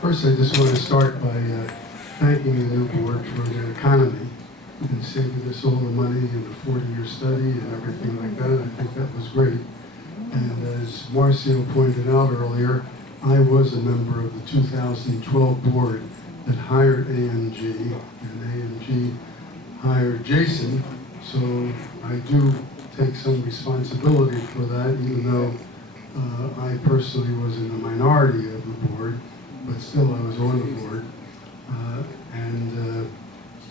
First, I just want to start by thanking the new board for their economy and saving us all the money and the 40-year study and everything like that. I think that was great. And as Marcio pointed out earlier, I was a member of the 2012 board that hired AMG, and AMG hired Jason. So I do take some responsibility for that, even though I personally was in the minority of the board, but still I was on the board.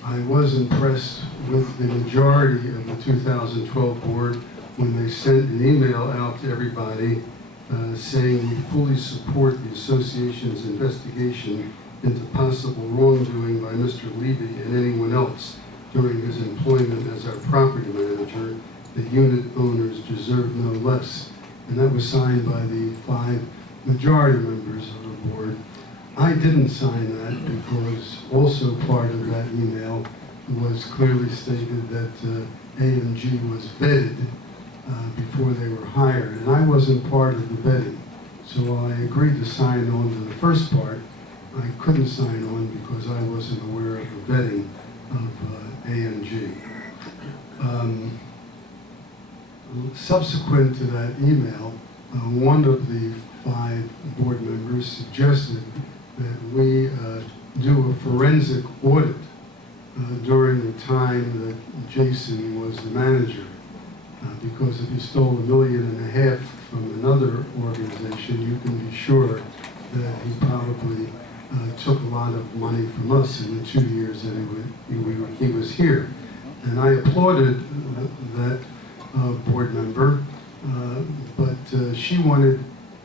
I was impressed with the majority of the 2012 board when they sent an email out to everybody saying we fully support the association's investigation into possible wrongdoing by Mr. Levy and anyone else during his employment as our property manager. The unit owners deserve no less. And that was signed by the 5 majority members of the board. I didn't sign that because also part of that email was clearly stated that AMG was vetted before they were hired, and I wasn't part of the vetting. So I agreed to sign on to the first part. I couldn't sign on because I wasn't aware of the vetting of AMG. Subsequent to that email, one of the 5 board members suggested that we do a forensic audit during the time that Jason was the manager. Because if you stole $1.5 million from another organization, you can be sure that he probably took a lot of money from us in the 2 years that he was here. And I applauded that board member, but she wanted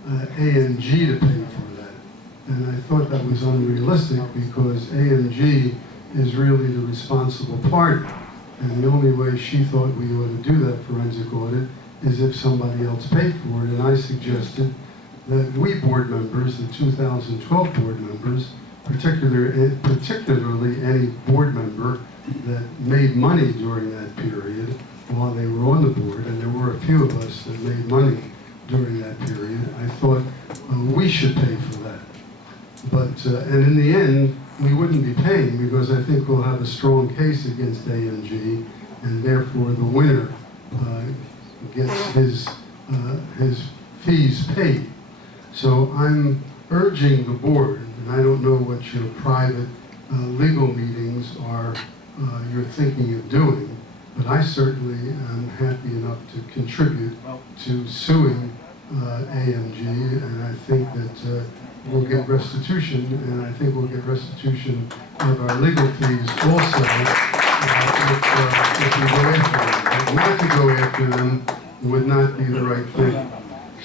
AMG to pay for that. And I thought that was unrealistic because AMG is really the responsible party. And the only way she thought we ought to do that forensic audit is if somebody else paid for it. And I suggested that we board members, the 2012 board members, particularly any board member that made money during that period while they were on the board, and there were a few of us that made money during that period, I thought we should pay for that. But, and in the end, we wouldn't be paying because I think we'll have a strong case against AMG, and therefore the winner gets his fees paid. So I'm urging the board, and I don't know what your private legal meetings are you're thinking of doing, but I certainly am happy enough to contribute to suing AMG, and I think that we'll get restitution, and I think we'll get restitution of our legal fees also if we go after them. But not to go after them would not be the right thing.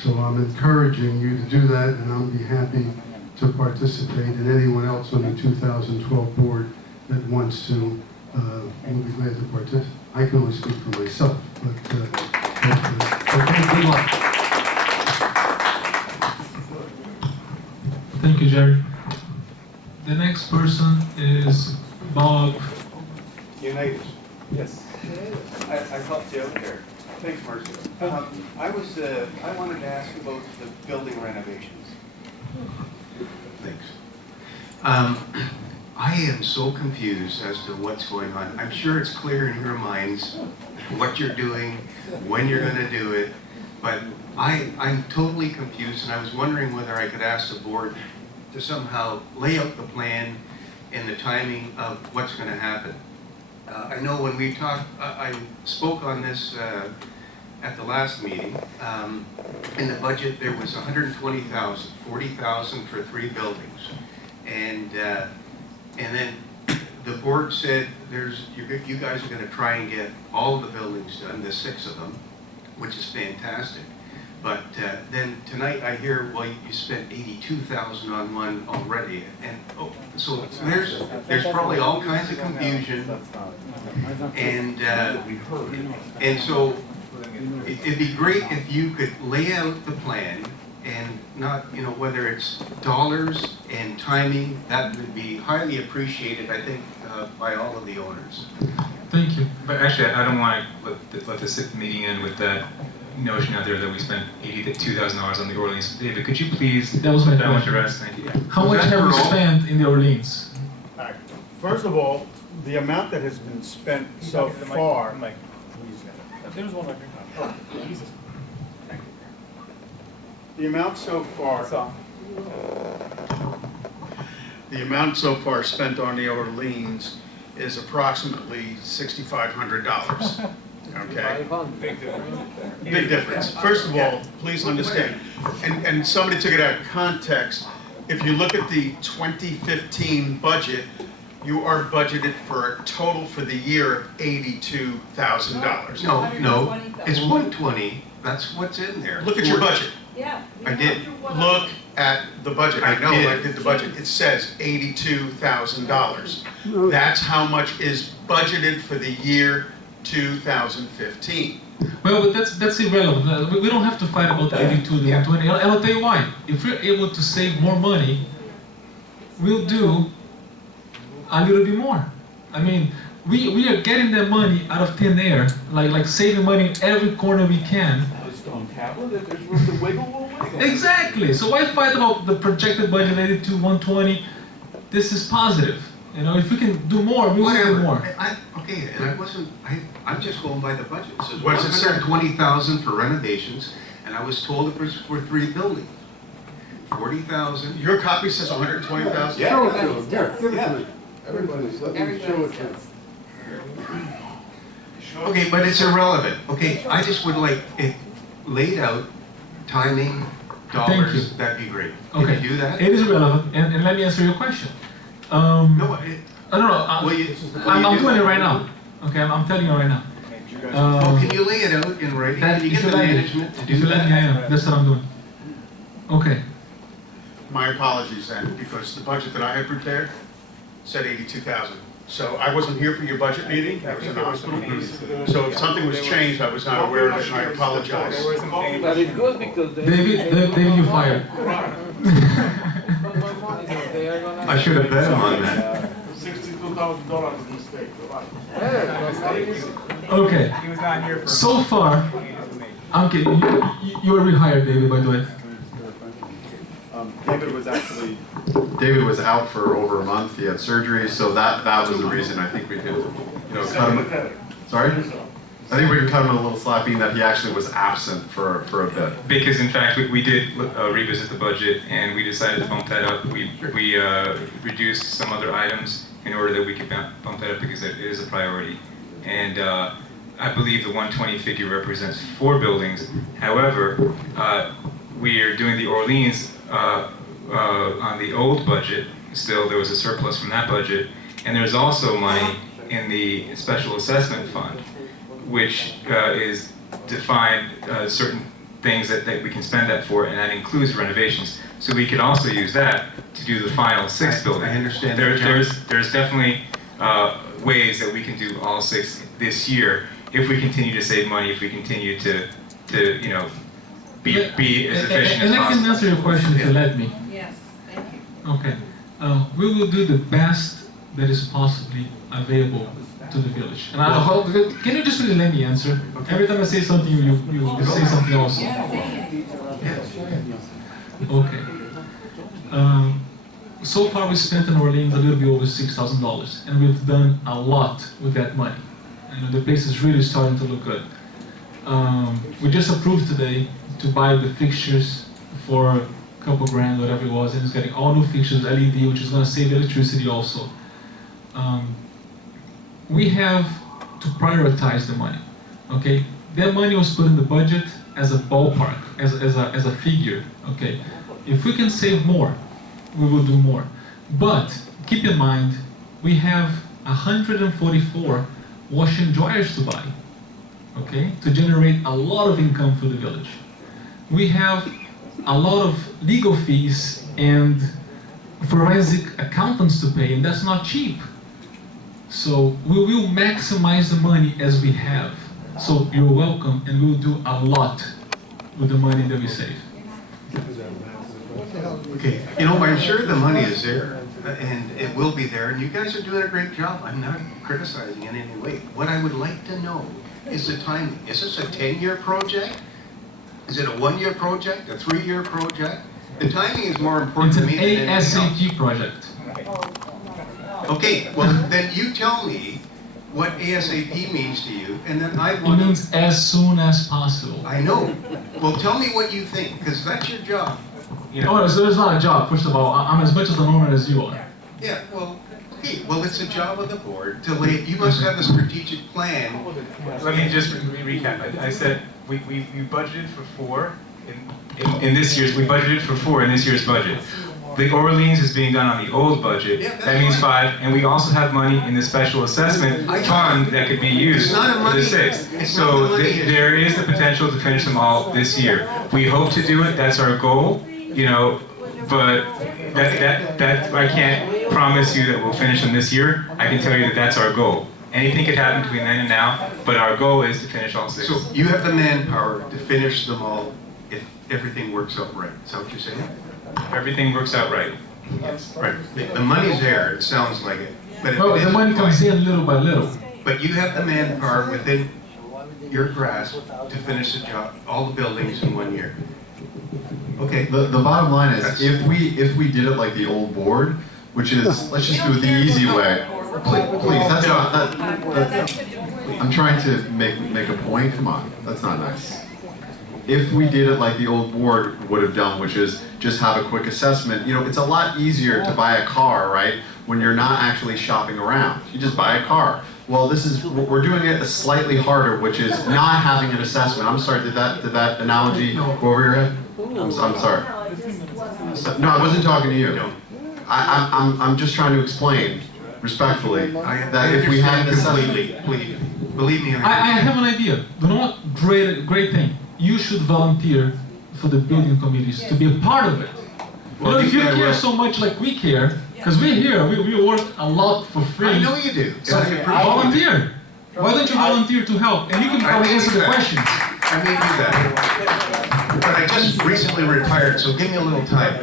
So I'm encouraging you to do that, and I'll be happy to participate, and anyone else on the 2012 board that wants to will be glad to participate. I can only speak for myself, but okay, good luck. Thank you, Jerry. The next person is Bob. United. Yes. I helped you out there. Thanks, Marcio. I wanted to ask about the building renovations. Thanks. I am so confused as to what's going on. I'm sure it's clear in your minds what you're doing, when you're going to do it, but I'm totally confused, and I was wondering whether I could ask the board to somehow lay out the plan and the timing of what's going to happen. I know when we talked, I spoke on this at the last meeting. In the budget, there was $120,000, $40,000 for 3 buildings, and then the board said you guys are going to try and get all of the buildings done, the 6 of them, which is fantastic. But then tonight I hear, well, you spent $82,000 on one already, and so there's probably all kinds of confusion, and so it'd be great if you could lay out the plan and not, whether it's dollars and timing. That would be highly appreciated, I think, by all of the owners. Thank you. But actually, I don't want to let the meeting end with that. notion out there that we spent $82,000 on the Orleans. David, could you please That was my put that one to question. rest? Thank you. How Was much that have we for all? spent in the Orleans? All right. First of all, the amount that has been spent so far. There's one right here. Oh, Jesus. The amount so far. The amount so far spent on the Orleans is approximately $6,500. Okay? Big difference. Big difference. First of all, please understand, and somebody took it out of context. If you look at the 2015 budget, you are budgeted for a total for the year of $82,000. No, it's 120, that's what's in there. Look at your budget. Yeah. I did. Look at the budget. I know, did. I did the budget. It says $82,000. That's how much is budgeted for the year 2015. Well, but that's irrelevant. We don't have to fight about the 82, the 120. And I'll tell you why. If we're able to save more money, we'll do a little bit more. I mean, we are getting that money out of thin air, like saving money in every corner we can. On tablet, if there's room to wiggle, we'll wiggle. Exactly. So why fight about the projected budget 82, 120? This is positive. You know, if we can do more, we will do Whatever. more. Okay, and I'm just going by the budget. It says What does it say? 120,000 for renovations, and I was told it was for 3 buildings. 40,000. Your copy says 120,000? Yeah. Show it to them, yeah, give it Yeah. to me. Everybody's, let me show it to them. Okay, but it's irrelevant. Okay, I just would like it laid out, timing, Thank you. dollars, that'd be great. Can Okay. you do that? It is relevant, and let me answer your question. No, I don't know. will you? I'm will you do doing it that? right now. Okay, I'm telling you right now. Oh, can you lay it out in writing? That, Can you if get you the let me, management to if do you let me, I that? am. That's what I'm doing. Okay. My apologies then, because the budget that I had prepared said 82,000. So I wasn't here for your budget meeting, I was in the hospital. So if something was changed, I was not aware of it, and I apologize. There were some things. But it's good because they. David, you fired. They are gonna. I should have bet him on that. $62,000 mistake. Okay. He was not here for. So far, I'm kidding. You were rehired, David, by the way. David was out for over a month. He had surgery, so that was the reason I think we could, cut him. Sorry? I think we could cut him a little slack, being that he actually was absent for a bit. Because in fact, we did revisit the budget and we decided to bump that up. We reduced some other items in order that we could bump that up because it is a priority. And I believe the 120 figure represents 4 buildings. However, we are doing the Orleans on the old budget. Still, there was a surplus from that budget. And there's also money in the special assessment fund, which is defined certain things that we can spend that for, and that includes renovations. So we could also use that to do the final 6 buildings. I understand There, that, John. there's definitely ways that we can do all 6 this year if we continue to save money, if we continue to be as efficient as And I can possible. answer your question if you let me. Yes, thank you. Okay. We will do the best that is possibly available to the village. And I hope, can you just really let me answer? Every time I say something, you say something else. Yeah, say it. Okay. So far we spent in Orleans a little bit over $6,000, and we've done a lot with that money. And the place is really starting to look good. We just approved today to buy the fixtures for a couple grand, whatever it was, and it's getting all new fixtures, LED, which is going to save electricity also. We have to prioritize the money. Okay, that money was put in the budget as a ballpark, as a figure. Okay, if we can save more, we will do more. But keep in mind, we have 144 washing dryers to buy. Okay, to generate a lot of income for the village. We have a lot of legal fees and forensic accountants to pay, and that's not cheap. So we will maximize the money as we have. So you're welcome, and we'll do a lot with the money that we save. Okay, I'm sure the money is there, and it will be there, and you guys are doing a great job. I'm not criticizing in any way. What I would like to know is the timing. Is this a 10-year project? Is it a 1-year project, a 3-year project? The timing is more It's important to an me than anything else. ASAP project. Okay, well, then you tell me what ASAP means to you, and then I It want to... means as soon as possible. I know. Well, tell me what you think, because that's your job. You know? Oh, so there's not a job, first of all. I'm as much as an owner as you are. Yeah, well, okay, well, it's a job of the board to lay, you must have a strategic plan. Let me just recap. I said we budgeted for 4 in this year's, we budgeted for 4 in this year's budget. The Orleans is being done on the old budget. Yeah, that's That means fine. 5, and we also have money in the special assessment fund that could be used It's not a for money- the 6th. it's So not a money issue. there is the potential to finish them all this year. We hope to do it, that's our goal, you know, but that I can't promise you that we'll finish them this year. I can tell you that that's our goal. Anything could happen between then and now, but our goal is to finish all 6. So you have the manpower to finish them all if everything works out right. Is that what you're saying? Everything works out right. Right. The money's there, it sounds like it. But if Well, it the isn't, money comes fine. in little by little. But you have the manpower within your grasp to finish the job, all the buildings in 1 year. Okay. The bottom line is, if we did it like the old board, which is, let's just do it the easy way. Please, that's not, I'm trying to make a point, come on, that's not nice. If we did it like the old board would have done, which is just have a quick assessment, you know, it's a lot easier to buy a car, right? When you're not actually shopping around, you just buy a car. Well, we're doing it slightly harder, which is not having an assessment. I'm sorry, did that analogy go over your head? I'm sorry. No, I wasn't talking to you. I'm just trying to explain respectfully that if we had an assessment. Please, believe me. I have an idea. You know what? Great thing. You should volunteer for the building committees to be a part of it. Well, You know, if you I care will. so much like we care, because we're here, we work a lot for free. I know you do. So and I appreciate it. volunteer. Why don't you volunteer to help? And you can probably answer the questions. I may do that. But I just recently retired, so give me a little time.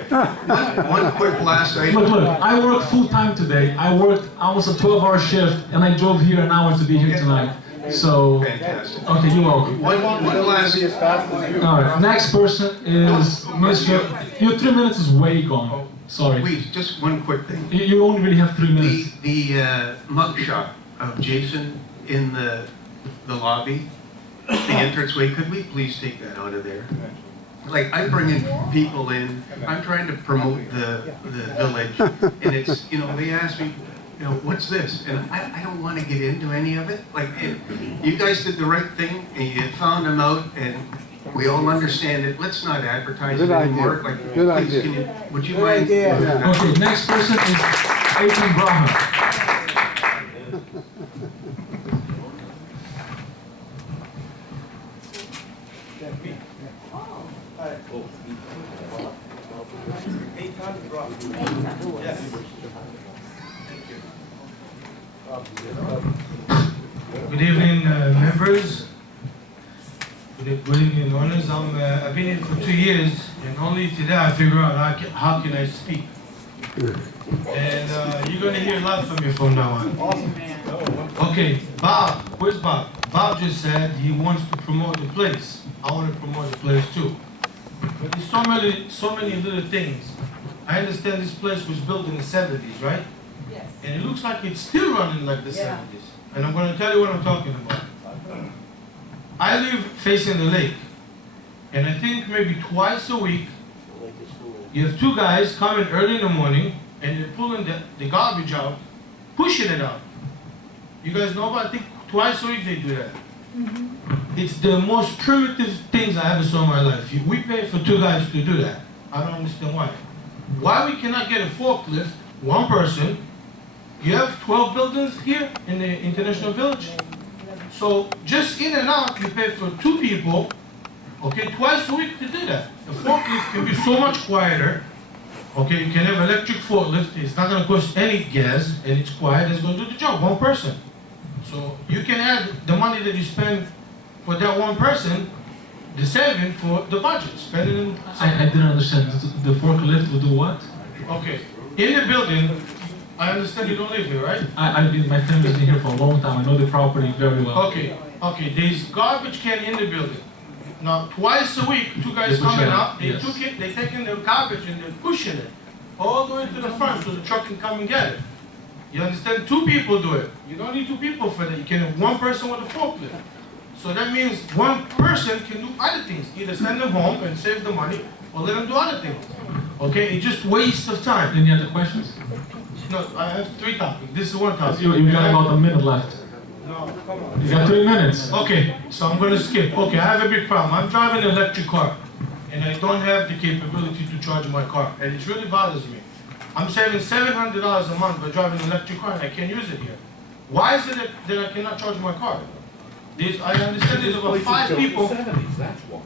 One quick last item. Look, I worked full time today. I worked almost a 12-hour shift, and I drove here an hour to be here tonight. So, Fantastic. okay, you're welcome. One last, All right, next person is Mr. Your 3 minutes is way gone. Sorry. please, just one quick thing. You only really have 3 minutes. The mug shot of Jason in the lobby, the entranceway, could we please take that out of there? Like, I'm bringing people in, I'm trying to promote the village, and it's, you know, they ask me, you know, what's this? And I don't want to get into any of it. Like, you guys did the right thing, and you found them out, and we all understand it. Let's not advertise it anymore. Like, Good please, idea. can you, would you mind? Okay, next person is Aiton Brahma. Good evening, members. Good evening, owners. I've been here for 2 years, and only today I figure out how can I speak. And you're gonna hear a lot from me from now on. Okay, Bob, where's Bob? Bob just said he wants to promote the place. I want to promote the place too. But there's so many little things. I understand this place was built in the 70s, right? Yes. And it looks like it's still running like the 70s. And I'm going to tell you what I'm talking about. I live facing the lake. And I think maybe twice a week, you have 2 guys coming early in the morning and they're pulling the garbage out, pushing it out. You guys know about it? I think twice a week they do that. It's the most primitive things I ever saw in my life. We pay for 2 guys to do that. I don't understand why. Why we cannot get a forklift, 1 person? You have 12 buildings here in the International Village. So just in and out, you pay for 2 people, okay, twice a week to do that. The forklift can be so much quieter. Okay, you can have electric forklift. It's not going to cost any gas, and it's quiet. It's going to do the job, 1 person. So you can add the money that you spend for that 1 person, the saving for the budget, spending them. I didn't understand. The forklift will do what? Okay, in the building, I understand you don't live here, right? My family's been here for a long time. I know the property very well. Okay, there's garbage can in the building. Now, twice a week, two guys They push coming it out, they yes. took it, they taking their garbage and they're pushing it all the way to the front so the truck can come and get it. You understand? Two people do it. You don't need two people for that. You can have one person with a forklift. So that means one person can do other things, either send them home and save the money, or let them do other things. Okay, it's just waste of time. Any other questions? No, I have 3 topics. This is one topic. You got about a minute left. No, come on. You got 3 minutes. Okay, so I'm gonna skip. Okay, I have a big problem. I'm driving an electric car, and I don't have the capability to charge my car, and it really bothers me. I'm saving $700 a month by driving an electric car, and I can't use it here. Why is it that I cannot charge my car? I understand there's about 5 people. That's why.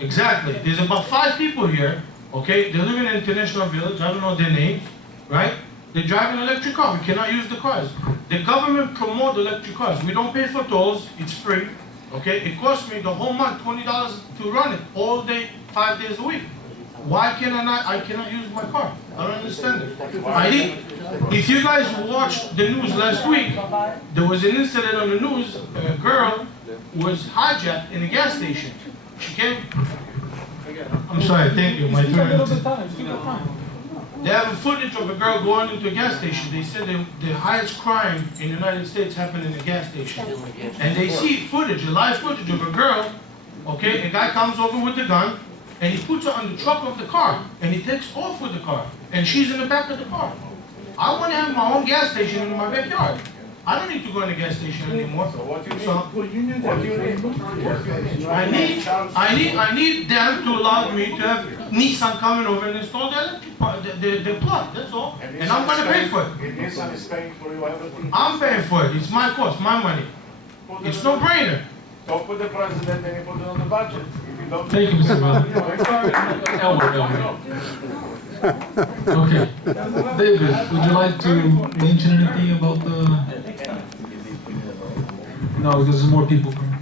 Exactly. There's about 5 people here, okay? They live in an international village, I don't know their names, right? They drive an electric car, we cannot use the cars. The government promotes electric cars. We don't pay for tolls, it's free, okay? It costs me the whole month $20 to run it, all day, 5 days a week. Why can I cannot use my car? I don't understand it. If you guys watched the news last week, there was an incident on the news, a girl was hijacked in a gas station. She came, I'm sorry, thank you, my turn. They have a footage of a girl going into a gas station. They said the highest crime in the United States happened in a gas station. And they see footage, a live footage of a girl, okay, a guy comes over with the gun, and he puts her on the truck of the car, and he takes off with the car, and she's in the back of the car. I want to have my own gas station in my backyard. I don't need to go in a gas station anymore. I need them to allow me to have Nissan coming over and install the plug, that's all. And I'm going to pay for it. Nissan is paying for you everything. I'm paying for it. It's my cost, my money. It's no brainer. Talk with the president and you put it on the budget. If you don't. Thank you, Mr. Bell. Elmer. Okay. David, would you like to mention anything about the... No, because there's more people coming.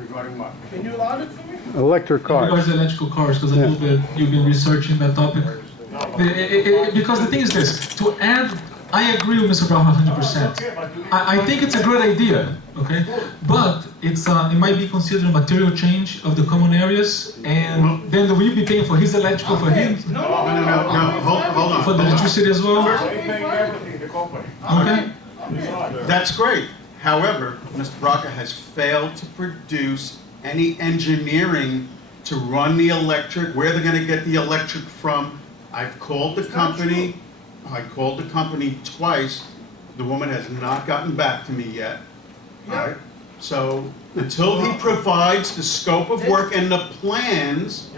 Regarding what? Can you allow it for me? Electric cars. Regards to electrical cars, because a little bit you've been researching that topic. Because the thing is this, to add, I agree with Mr. Brown 100%. I think it's a great idea, okay? But it's it might be considered a material change of the common areas, and then will you be paying for his electrical for him? No, hold on. For the electricity as well? They're paying everything, the company. Okay. That's great. However, Mr. Braca has failed to produce any engineering to run the electric, where they're gonna get the electric from. I've called the company, twice. The woman has not gotten back to me yet. All right? So until he provides the scope of work and the plans,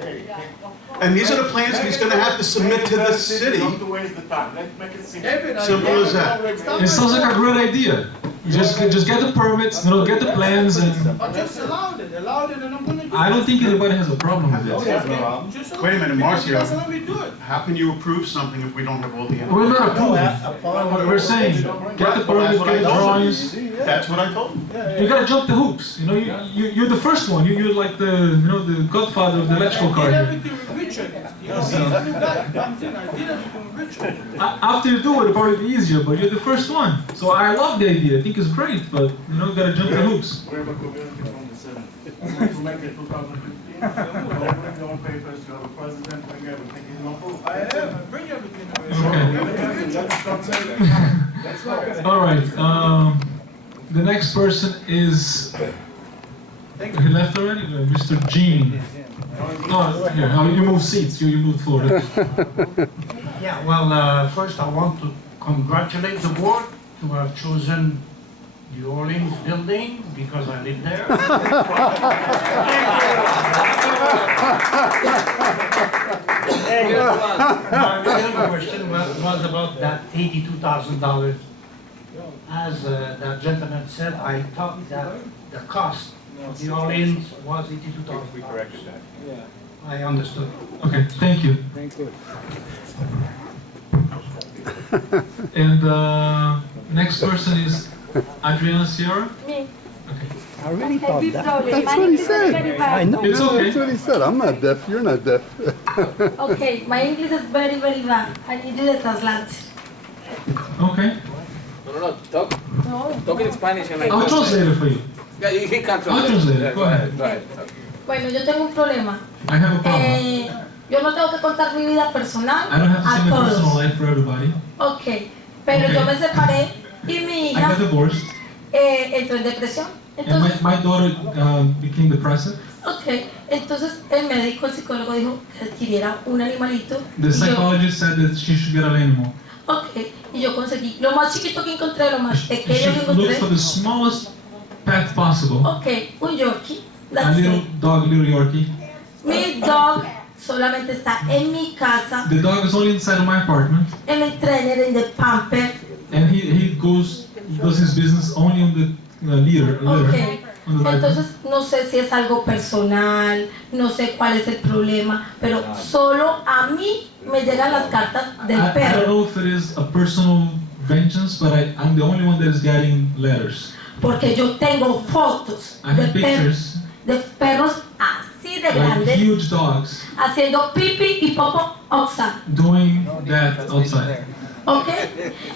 and these are the plans that he's gonna have to submit to the city. Don't waste the time. Let's make it simple. Simple as that. It sounds like a great idea. Just get the permits, get the plans, and I just allowed it, and I'm gonna do it. I don't think anybody has a problem with this. Wait a minute, Marcio. Just let me do it. How can you approve something if we don't have all the information? We're not approving. We're saying, get the permits, get the drawings. That's what I told him. You gotta jump the hoops. You're the first one. You're like the godfather of the electrical car I did here. everything with Richard. He's the new guy. Comes in, I did everything with Richard. After you do it, it'll probably be easier, but you're the first one. So I love the idea. I think it's great, but you gotta jump the hoops. We have a community from the Senate. To make it 2015, bring your own papers, you have a president, bring everything, he's not approved. I bring everything. Let's go. All right. The next person is. He left already, Mr. Jean. Oh, here. You move seats. You move forward. Yeah, well, first I want to congratulate the board to have chosen the Orleans building because I live there. My real question was about that $82,000. As that gentleman said, I thought that the cost of the Orleans was $82,000. We corrected that. I understood. Okay, thank you. And next person is Adriana Sierra. Me. I really thought that. That's what he said. I know. It's okay. That's what he said. I'm not deaf. You're not deaf. Okay, my English is very, very bad. I need you to translate. Okay. No, talk in Spanish and I'll translate it for you. Yeah, he can translate. I'll translate it. Yeah, Go ahead. Go ahead. Bueno, yo tengo un problema. I have a problem. Yo no tengo que contar mi vida personal I don't have to a say my personal todos. life for everybody. Ok, pero Okay. yo me separé y mi I hija got divorced, entró en depresión. and Entonces, my daughter became depressive. ok, entonces el médico, el psicólogo dijo que adquiriera un animalito. The Y yo, psychologist said that she should get an animal. ok, y yo conseguí lo más chiquito que encontré, lo más She pequeño que should look for encontré. the smallest pet possible. Ok, un Yorkie. A That's little it. dog, little Yorkie. Mi dog solamente está en mi casa, The dog is only inside of my apartment, en el trainer, en el pamper. and he does his business only on the litter, Ok, on the diaper. entonces no sé si es algo personal, no sé cuál es el problema, pero solo a mí me llegan las cartas del I don't perro, know if it is a personal vengeance, but I'm the only one that is getting letters. porque yo tengo fotos I have pictures, de perros así de like grandes, huge dogs, haciendo pipi y popo outside, doing that outside. ¿ok?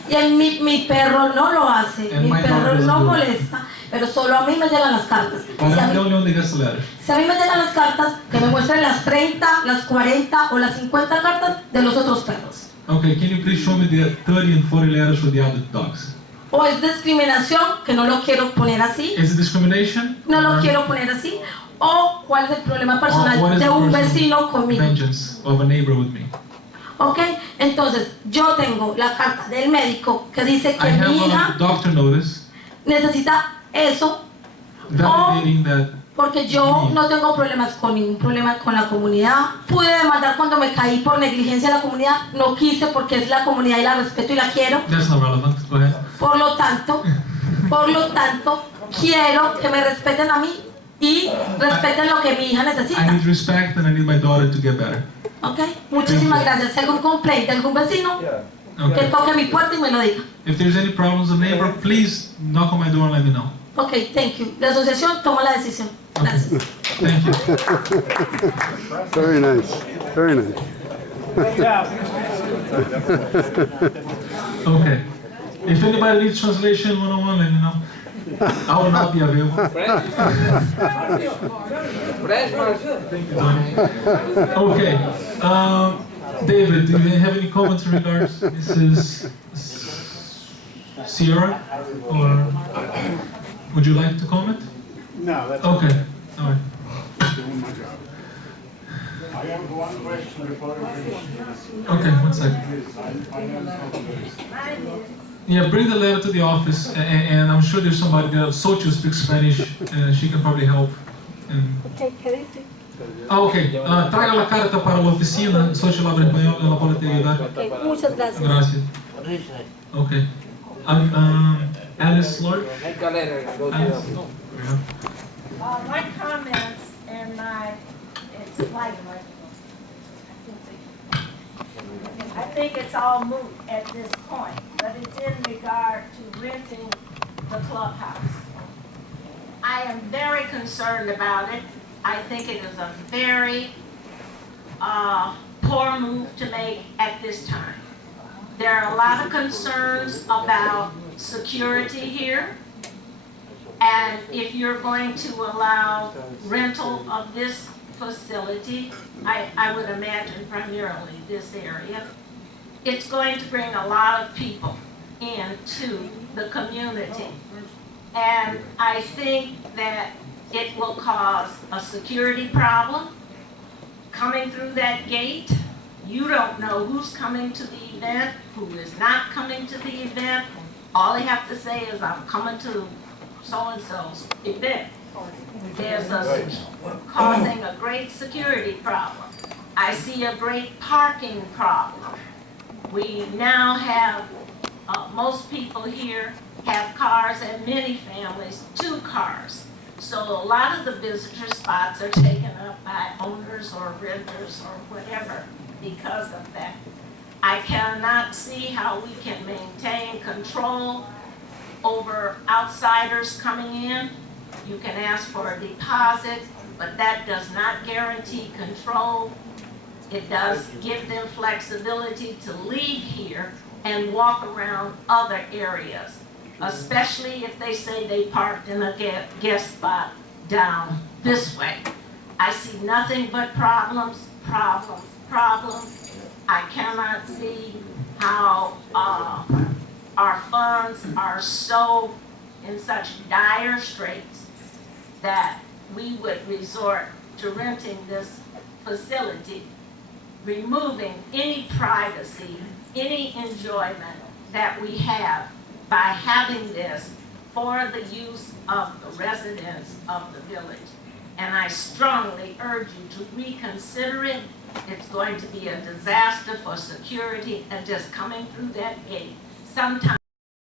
Y mi perro no lo hace, And mi my dog perro doesn't no do it. molesta, pero solo a mí me llegan las cartas. But Si a I'm mí- the only one that gets the letters. Si a mí me llegan las cartas, que me muestren las 30, las 40 o las 50 cartas de los otros perros. Okay, can you please show me the 30 and 40 letters for the other dogs? O es discriminación, que no lo quiero poner así, Is it discrimination? no lo or- quiero poner así, o cuál es el problema or what personal is de the un personal vecino conmigo. vengeance of a neighbor with me? ¿Ok? Entonces, yo tengo la carta del médico que dice I que mi have a hija doctor notice necesita eso, validating that porque yo no tengo problemas con ningún problema con la comunidad. Pude demandar cuando me caí por negligencia a la comunidad, no quise porque es la comunidad y la respeto y la quiero. that's not relevant. Go ahead. Por lo tanto, quiero que me respeten a mí y respeten lo que mi hija I necesita. need respect and I need my daughter to get better. ¿Ok? Muchísimas gracias. Si hay algún complaint de algún vecino, que Okay. toque mi puerta y me lo diga. If there's any problems with neighbor, please knock on my door and let me know. Ok, thank you. La asociación toma la decisión. Gracias. Thank you. Very nice, very nice. Okay. If anybody needs translation 101, let me know. I will not be available. Okay. David, do you have any comments in regards? Mrs. Sierra, or would you like to comment? No, that's Okay. All right. doing my job. I have one question before I finish. Okay. 1 second. Yeah, bring the letter to the office, and I'm sure there's somebody there. Sochi speaks Spanish, and she can probably help. Okay. Traga la carta para la oficina. Sochi habla español, ela pode te ayudar. Muchas gracias. Gracias. Okay. Alice Lord. Alice. My comments and it's like, I think it's all moot at this point, but it's in regard to renting the clubhouse. I am very concerned about it. I think it is a very poor move to make at this time. There are a lot of concerns about security here. And if you're going to allow rental of this facility, I would imagine primarily this area, it's going to bring a lot of people into the community. And I think that it will cause a security problem. Coming through that gate, you don't know who's coming to the event, who is not coming to the event. All they have to say is, I'm coming to so-and-so's event. There's causing a great security problem. I see a great parking problem. We now have, most people here have cars, and many families, 2 cars. So a lot of the visitor spots are taken up by owners or renters or whatever because of that. I cannot see how we can maintain control over outsiders coming in. You can ask for a deposit, but that does not guarantee control. It does give them flexibility to leave here and walk around other areas, especially if they say they parked in a guest spot down this way. I see nothing but problems, problems, problems. I cannot see how our funds are so in such dire straits that we would resort to renting this facility, removing any privacy, any enjoyment that we have by having this for the use of the residents of the village. And I strongly urge you to reconsider it. It's going to be a disaster for security and just coming through that gate. Sometimes